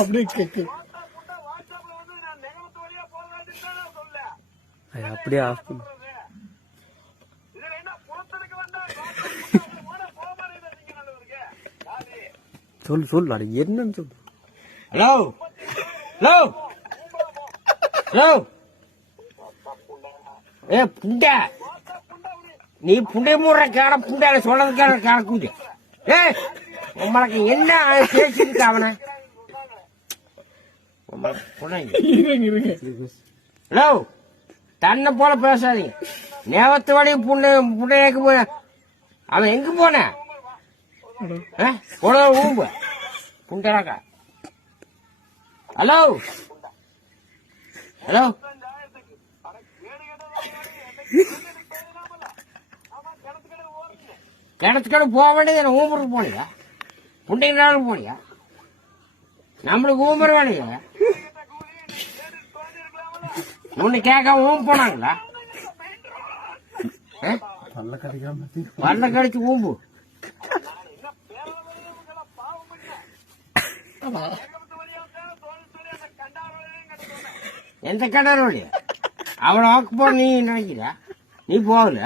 அப்படியே கேக்கு அப்படியே ஆஃப் பண்ணு. சொல்லு அது என்னன்னு சொல்லு. ஹலோ ஹலோ ஹலோ ஏ புண்டை நீ புண்டை மூடுற கேட புண்டை சொல்றதுக்கான கணக்கு ஏ உங்களுக்கு என்ன பேசிட்டு அவனை ஹலோ தன்னை போல பேசாதீங்க. நேவத்து வழி புண்டைக்கு போன அவன் எங்க போன ஊம்பு புண்டராக்கா. ஹலோ ஹலோ கிணத்துக்கடை போக வேண்டியது ஊம்பருக்கு போனியா புண்டைக்கு போனியா நம்மளுக்கு ஊம்பர் வேணுங்க ஒண்ணு கேட்காம ஊம்பு போனாங்களா பல்ல கடிச்சு ஊம்பு எந்த கடை அவனை வாக்கு போன நீ நினைக்கிற நீ போகல